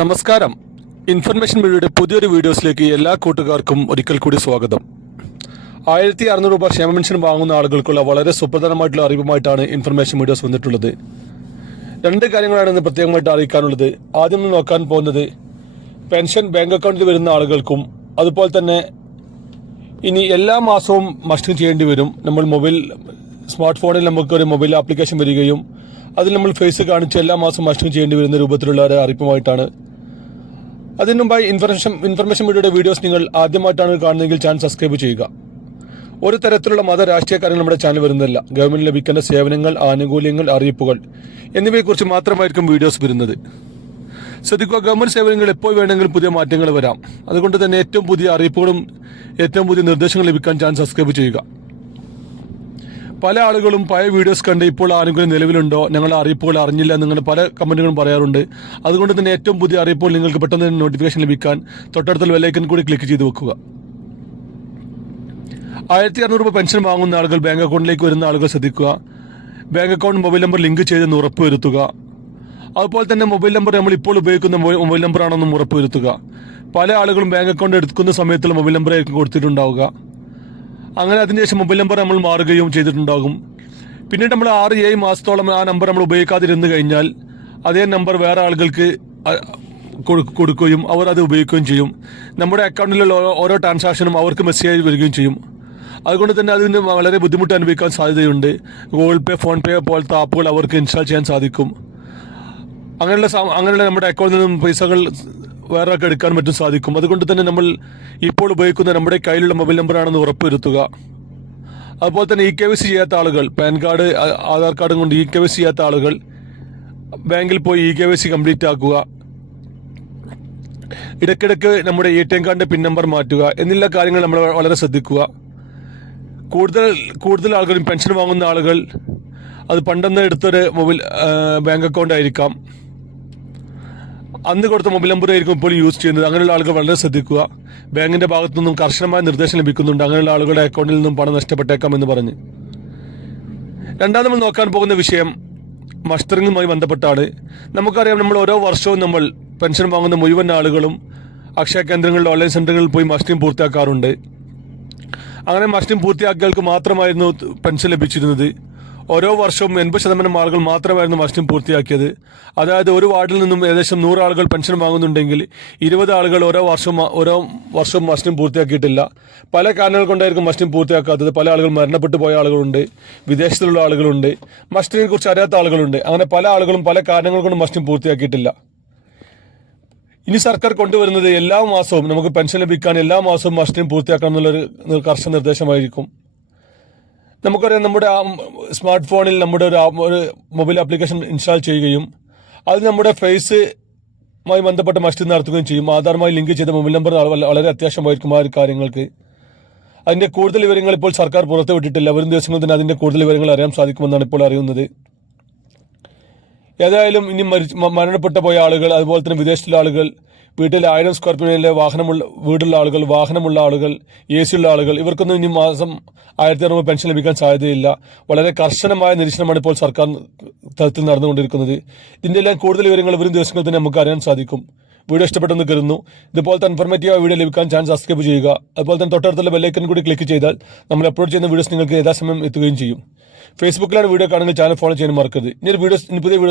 നമസ്കാരം. ഇൻഫർമേഷൻ മീഡിയയുടെ പുതിയൊരു വീഡിയോസിലേക്ക് എല്ലാ കൂട്ടുകാർക്കും ഒരിക്കൽ കൂടി സ്വാഗതം. 1600 രൂപ ക്ഷേമ പെൻഷൻ വാങ്ങുന്ന ആളുകൾക്കുള്ള വളരെ സുപ്രധാനമായിട്ടുള്ള അറിവുമായിട്ടാണ് ഇൻഫർമേഷൻ മീഡിയോസ് വന്നിട്ടുള്ളത്. രണ്ട് കാര്യങ്ങളാണ് ഇന്ന് പ്രത്യേകമായിട്ട് അറിയിക്കാനുള്ളത്. ആദ്യം നോക്കാൻ പോകുന്നത് പെൻഷൻ ബാങ്ക് അക്കൗണ്ടിൽ വരുന്ന ആളുകൾക്കും അതുപോലെ തന്നെ ഇനി എല്ലാ മാസവും മസ്റ്റിംഗ് ചെയ്യേണ്ടി വരും. നമ്മൾ സ്മാർട്ട് ഫോണിൽ നമുക്കൊരു മൊബൈൽ ആപ്ലിക്കേഷൻ വരികയും അതിൽ നമ്മൾ ഫേസ് കാണിച്ച് എല്ലാ മാസവും മസ്റ്റിംഗ് ചെയ്യേണ്ടി വരുന്ന രൂപത്തിലുള്ള ഒരു അറിയിപ്പുമായിട്ടാണ്. അതിനു മുമ്പായി ഇൻഫർമേഷൻ മീഡിയയുടെ വീഡിയോസ് നിങ്ങൾ ആദ്യമായിട്ടാണ് കാണുന്നതെങ്കിൽ ചാനൽ സബ്സ്ക്രൈബ് ചെയ്യുക. ഒരു തരത്തിലുള്ള രാഷ്ട്രീയ കാര്യങ്ങൾ നമ്മുടെ ചാനൽ വരുന്നില്ല. ഗവൺമെന്റ് ലഭിക്കേണ്ട സേവനങ്ങൾ, ആനുകൂല്യങ്ങൾ, അറിയിപ്പുകൾ എന്നിവയെക്കുറിച്ച് മാത്രമായിരിക്കും വീഡിയോസ് വരുന്നത്. ശ്രദ്ധിക്കുക, ഗവൺമെന്റ് സേവനങ്ങൾ എപ്പോൾ വേണമെങ്കിലും പുതിയ മാറ്റങ്ങൾ വരാം. അതുകൊണ്ട് തന്നെ ഏറ്റവും പുതിയ അറിയിപ്പുകളും ഏറ്റവും പുതിയ നിർദ്ദേശങ്ങൾ ലഭിക്കാൻ ചാനൽ സബ്സ്ക്രൈബ് ചെയ്യുക. പല ആളുകളും പഴയ വീഡിയോസ് കണ്ട് ഇപ്പോൾ ആനുകൂല്യം നിലവിലുണ്ടോ, ഞങ്ങൾ അറിയിപ്പുകൾ അറിഞ്ഞില്ല നിങ്ങൾ പല കമന്റുകളും പറയാറുണ്ട്. അതുകൊണ്ട് തന്നെ ഏറ്റവും പുതിയ അറിയിപ്പുകൾ നിങ്ങൾക്ക് പെട്ടെന്ന് നോട്ടിഫിക്കേഷൻ ലഭിക്കാൻ തൊട്ടടുത്തുള്ള ബെല്ലൈക്കൺ കൂടി ക്ലിക്ക് ചെയ്ത് വെക്കുക. 1600 രൂപ പെൻഷൻ വാങ്ങുന്ന ആളുകൾ ബാങ്ക് അക്കൗണ്ടിലേക്ക് വരുന്ന ആളുകൾ ശ്രദ്ധിക്കുക. Bank account mobile number link ചെയ്തെന്ന് ഉറപ്പുവരുത്തുക. അതുപോലെ തന്നെ മൊബൈൽ നമ്പർ നമ്മൾ ഇപ്പോൾ ഉപയോഗിക്കുന്ന മൊബൈൽ നമ്പർ ആണെന്നും ഉറപ്പുവരുത്തുക. പല ആളുകളും ബാങ്ക് അക്കൗണ്ട് എടുക്കുന്ന സമയത്തുള്ള മൊബൈൽ നമ്പർ ആയിരിക്കും കൊടുത്തിട്ടുണ്ടാവുക. അങ്ങനെ അതിനുശേഷം മൊബൈൽ നമ്പർ നമ്മൾ മാറുകയും ചെയ്തിട്ടുണ്ടാകും. പിന്നീട് നമ്മൾ 6-7 മാസത്തോളം ആ നമ്പർ നമ്മൾ ഉപയോഗിക്കാതിരുന്നു കഴിഞ്ഞാൽ അതേ നമ്പർ വേറെ ആളുകൾക്ക് കൊടുക്കുകയും അവർ അത് ഉപയോഗിക്കുകയും ചെയ്യും. നമ്മുടെ അക്കൗണ്ടിലുള്ള ഓരോ ട്രാൻസാക്ഷനും അവർക്ക് മെസ്സേജ് വരികയും ചെയ്യും. അതുകൊണ്ട് തന്നെ അതിന് വളരെ ബുദ്ധിമുട്ട് അനുഭവിക്കാൻ സാധ്യതയുണ്ട്. ഗൂഗിൾ പേ, ഫോൺ പേ പോലത്തെ ആപ്പുകൾ അവർക്ക് ഇൻസ്റ്റാൾ ചെയ്യാൻ സാധിക്കും. അങ്ങനെയുള്ള നമ്മുടെ അക്കൗണ്ടിൽ നിന്നും പൈസകൾ വേറെ ആൾക്ക് എടുക്കാൻ പറ്റും സാധിക്കും. അതുകൊണ്ട് തന്നെ നമ്മൾ ഇപ്പോൾ ഉപയോഗിക്കുന്ന നമ്മുടെ കയ്യിലുള്ള മൊബൈൽ നമ്പറാണെന്ന് ഉറപ്പുവരുത്തുക. അതുപോലെ തന്നെ EKYC ചെയ്യാത്ത ആളുകൾ, പാൻ കാർഡ്, ആധാർ കാർഡും കൊണ്ട് EKYC ചെയ്യാത്ത ആളുകൾ ബാങ്കിൽ പോയി EKYC കംപ്ലീറ്റ് ആക്കുക. ഇടയ്ക്കിടയ്ക്ക് നമ്മുടെ ATM കാർഡിന്റെ പിൻ നമ്പർ മാറ്റുക എന്നുള്ള കാര്യങ്ങൾ നമ്മൾ വളരെ ശ്രദ്ധിക്കുക. കൂടുതൽ ആളുകളും പെൻഷൻ വാങ്ങുന്ന ആളുകൾ അത് പണ്ടെന്ന് എടുത്തൊരു ബാങ്ക് അക്കൗണ്ട് ആയിരിക്കാം. അന്ന് കൊടുത്ത മൊബൈൽ നമ്പർ ആയിരിക്കും ഇപ്പോൾ യൂസ് ചെയ്യുന്നത്. അങ്ങനെയുള്ള ആളുകൾ വളരെ ശ്രദ്ധിക്കുക. ബാങ്കിന്റെ ഭാഗത്തു നിന്നും കർശനമായ നിർദ്ദേശം ലഭിക്കുന്നുണ്ട്. അങ്ങനെയുള്ള ആളുകളുടെ അക്കൗണ്ടിൽ നിന്നും പണം നഷ്ടപ്പെട്ടേക്കാം എന്ന് പറഞ്ഞ്. രണ്ടാമത് നമ്മൾ നോക്കാൻ പോകുന്ന വിഷയം മസ്റ്ററിങ്ങുമായി ബന്ധപ്പെട്ടാണ്. നമുക്കറിയാം, നമ്മൾ ഓരോ വർഷവും നമ്മൾ പെൻഷൻ വാങ്ങുന്ന മുഴുവൻ ആളുകളും അക്ഷയ കേന്ദ്രങ്ങളിൽ, ഓൺലൈൻ സെന്ററുകളിൽ പോയി മസ്റ്ററിങ് പൂർത്തിയാക്കാറുണ്ട്. അങ്ങനെ മസ്റ്ററിങ് പൂർത്തിയാക്കിയവർക്ക് മാത്രമായിരുന്നു പെൻഷൻ ലഭിച്ചിരുന്നത്. ഓരോ വർഷവും 80% ആളുകൾ മാത്രമായിരുന്നു മസ്റ്റിംഗ് പൂർത്തിയാക്കിയത്. അതായത് ഒരു വാർഡിൽ നിന്നും ഏകദേശം 100 ആളുകൾ പെൻഷൻ വാങ്ങുന്നുണ്ടെങ്കിൽ 20 ആളുകൾ ഓരോ വർഷവും മസ്റ്റിംഗ് പൂർത്തിയാക്കിയിട്ടില്ല. പല കാരണങ്ങൾ കൊണ്ടായിരിക്കും മസ്റ്റിംഗ് പൂർത്തിയാക്കാത്തത്. പല ആളുകൾ മരണപ്പെട്ടു പോയ ആളുകളുണ്ട്, വിദേശത്തുള്ള ആളുകളുണ്ട്, മസ്റ്റിങ്ങിനെ കുറിച്ച് അറിയാത്ത ആളുകളുണ്ട്. അങ്ങനെ പല ആളുകളും പല കാരണങ്ങൾ കൊണ്ട് മസ്റ്റിംഗ് പൂർത്തിയാക്കിയിട്ടില്ല. ഇനി സർക്കാർ കൊണ്ടുവരുന്നത് എല്ലാ മാസവും നമുക്ക് പെൻഷൻ ലഭിക്കാൻ എല്ലാ മാസവും മസ്റ്റിംഗ് പൂർത്തിയാക്കണം എന്നുള്ളൊരു കർശന നിർദ്ദേശമായിരിക്കും. നമുക്കറിയാം, നമ്മുടെ സ്മാർട്ട് ഫോണിൽ നമ്മുടെ ഒരു മൊബൈൽ ആപ്ലിക്കേഷൻ ഇൻസ്റ്റാൾ ചെയ്യുകയും അത് നമ്മുടെ ഫേസുമായി ബന്ധപ്പെട്ട മസ്റ്റിംഗ് നടത്തുകയും ചെയ്യും. ആധാറുമായി ലിങ്ക് ചെയ്ത മൊബൈൽ നമ്പർ വളരെ അത്യാവശ്യമായിരിക്കും ആ ഒരു കാര്യങ്ങൾക്ക്. അതിന്റെ കൂടുതൽ വിവരങ്ങൾ ഇപ്പോൾ സർക്കാർ പുറത്തുവിട്ടിട്ടില്ല. വരും ദിവസങ്ങളിൽ തന്നെ അതിന്റെ കൂടുതൽ വിവരങ്ങൾ അറിയാൻ സാധിക്കുമെന്നാണ് ഇപ്പോൾ അറിയുന്നത്. ഏതായാലും ഇനി മരണപ്പെട്ടു പോയ ആളുകൾ, അതുപോലെ തന്നെ വിദേശത്തുള്ള ആളുകൾ, വീട്ടിൽ 1000 സ്ക്വയർ ഫീറ്റിലെ വീടുള്ള ആളുകൾ, വാഹനമുള്ള ആളുകൾ, AC ഉള്ള ആളുകൾ, ഇവർക്കൊന്നും ഇനി മാസം 1600 പെൻഷൻ ലഭിക്കാൻ സാധ്യതയില്ല. വളരെ കർശനമായ നിരീക്ഷണമാണ് ഇപ്പോൾ സർക്കാർ തലത്തിൽ നടന്നുകൊണ്ടിരിക്കുന്നത്. ഇതിന്റെ എല്ലാം കൂടുതൽ വിവരങ്ങൾ വരും ദിവസങ്ങളിൽ തന്നെ നമുക്ക് അറിയാൻ സാധിക്കും. വീഡിയോ ഇഷ്ടപ്പെട്ടെന്ന് കരുതുന്നു. ഇതുപോലത്തെ ഇൻഫോർമേറ്റീവ് വീഡിയോ ലഭിക്കാൻ ചാനൽ സബ്സ്ക്രൈബ് ചെയ്യുക. അതുപോലെ തന്നെ തൊട്ടടുത്തുള്ള ബെല്ലൈക്കൺ കൂടി ക്ലിക്ക് ചെയ്താൽ നമ്മൾ അപ്ലോഡ് ചെയ്യുന്ന വീഡിയോസ് നിങ്ങൾക്ക് യഥാസമയം എത്തുകയും ചെയ്യും. ഫേസ്ബുക്കിലാണ് വീഡിയോ കാണുമെങ്കിൽ ചാനൽ ഫോളോ ചെയ്യാൻ മറക്കരുത്. ഇനി പുതിയ വീഡിയോസ്